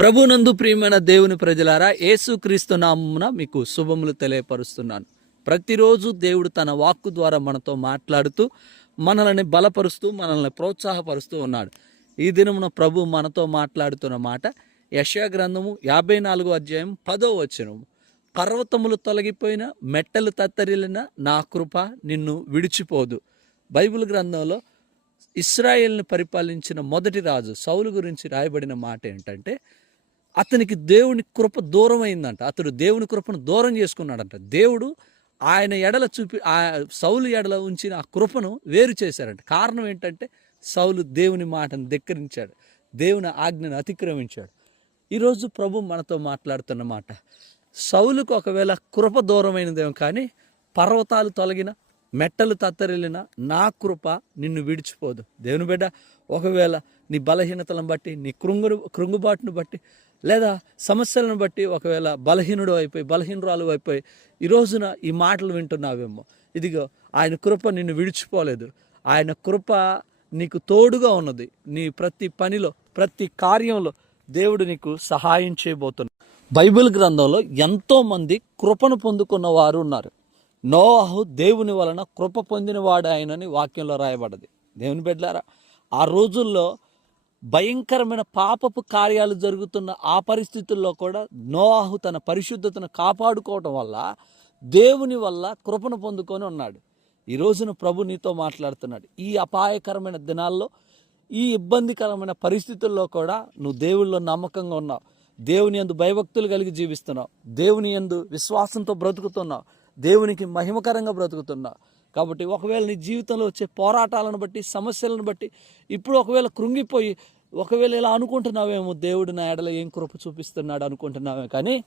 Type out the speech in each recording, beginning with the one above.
ప్రభునందు ప్రియమైన దేవుని ప్రజలారా యేసుక్రీస్తు నామమున మీకు శుభములు తెలియపరుస్తున్నాను. ప్రతిరోజు దేవుడు తన వాక్కు ద్వారా మనతో మాట్లాడుతూ మనల్ని బలపరుస్తూ మనల్ని ప్రోత్సాహపరుస్తూ ఉన్నాడు. ఈ దినమున ప్రభు మనతో మాట్లాడుతున్న మాట యశా గ్రంథము యాభై నాలుగో అధ్యాయం పదో వచనము. పర్వతములు తొలగిపోయిన మెట్టలు తత్తరిలిన నా కృప నిన్ను విడిచిపోదు. బైబిల్ గ్రంథంలో ఇస్రాయేల్ని పరిపాలించిన మొదటి రాజు సౌలు గురించి రాయబడిన మాట ఏంటంటే అతనికి దేవుని కృప దూరం అయిందంట అతడు దేవుని కృపను దూరం చేసుకున్నాడంట. దేవుడు ఆయన ఎడల చూపి ఆ సౌలు ఎడల ఉంచిన ఆ కృపను వేరు చేశారంట. కారణం ఏంటంటే సౌలు దేవుని మాటను ధిక్కరించాడు. దేవుని ఆజ్ఞను అతిక్రమించాడు. ఈరోజు ప్రభు మనతో మాట్లాడుతున్న మాట సౌలుకు ఒకవేళ కృప దూరమైనదేమో కానీ పర్వతాలు తొలగిన మెట్టలు తత్తరిల్లిన నా కృప నిన్ను విడిచిపోదు. దేవుని బిడ్డ ఒకవేళ నీ బలహీనతలను బట్టి నీ కృంగు కృంగుబాటును బట్టి లేదా సమస్యలను బట్టి ఒకవేళ బలహీనుడు అయిపోయి బలహీనురాలు అయిపోయి ఈ రోజున ఈ మాటలు వింటున్నావేమో. ఇదిగో ఆయన కృప నిన్ను విడిచిపోలేదు. ఆయన కృప నీకు తోడుగా ఉన్నది. నీ ప్రతి పనిలో ప్రతి కార్యంలో దేవుడు నీకు సహాయం చేయబోతున్నాడు. బైబిల్ గ్రంథంలో ఎంతోమంది కృపను పొందుకున్న వారు ఉన్నారు. నోవాహు దేవుని వలన కృప పొందినవాడు ఆయనని వాక్యంలో రాయబడ్డది. దేవుని బిడ్డారా ఆ రోజుల్లో భయంకరమైన పాపపు కార్యాలు జరుగుతున్న ఆ పరిస్థితుల్లో కూడా నోవాహు తన పరిశుద్ధతను కాపాడుకోవటం వల్ల దేవుని వల్ల కృపను పొందుకొని ఉన్నాడు. ఈ రోజున ప్రభు నీతో మాట్లాడుతున్నాడు. ఈ అపాయకరమైన దినాల్లో ఈ ఇబ్బందికరమైన పరిస్థితుల్లో కూడా నువ్వు దేవుళ్ళో నమ్మకంగా ఉన్నావు. దేవుని యందు భయభక్తులు కలిగి జీవిస్తున్నావు. దేవుని యందు విశ్వాసంతో బ్రతుకుతున్నావు. దేవునికి మహిమకరంగా బ్రతుకుతున్నా. కాబట్టి ఒకవేళ నీ జీవితంలో వచ్చే పోరాటాలను బట్టి సమస్యలను బట్టి ఇప్పుడు ఒకవేళ కృంగిపోయి ఒకవేళ ఇలా అనుకుంటున్నావేమో దేవుడు నా ఎడల ఏం కృప చూపిస్తున్నాడు అనుకుంటున్నావే. కానీ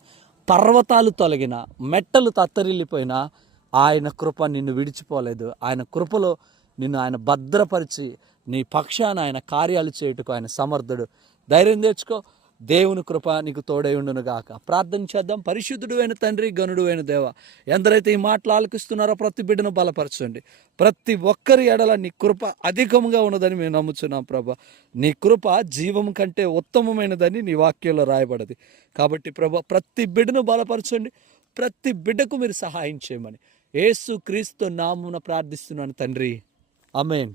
పర్వతాలు తొలగిన మెట్టలు తత్తరిల్లిపోయినా ఆయన కృప నిన్ను విడిచిపోలేదు. ఆయన కృపలో నిన్ను ఆయన భద్రపరిచి నీ పక్షాన ఆయన కార్యాలు చేయుటకు ఆయన సమర్థుడు. ధైర్యం తెచ్చుకో. దేవుని కృప నీకు తోడై గాక. ప్రార్థన చేద్దాం. పరిశుద్ధుడు అయిన తండ్రి గనుడు అయిన దేవ ఎందరైతే ఈ మాటలు ఆలకిస్తున్నారో ప్రతి బిడ్డను బలపరచండి. ప్రతి ఒక్కరి ఎడల నీ కృప అధికంగా ఉన్నదని మేము నమ్ముచున్నాం ప్రభ. నీ కృప జీవం కంటే ఉత్తమమైనదని నీ వాక్యంలో రాయబడది. కాబట్టి ప్రభ ప్రతి బిడ్డను బలపరచండి. ప్రతి బిడ్డకు మీరు సహాయం చేయమని. ఏసు క్రీస్తు నామున ప్రార్థిస్తున్నాను తండ్రి. అమేన్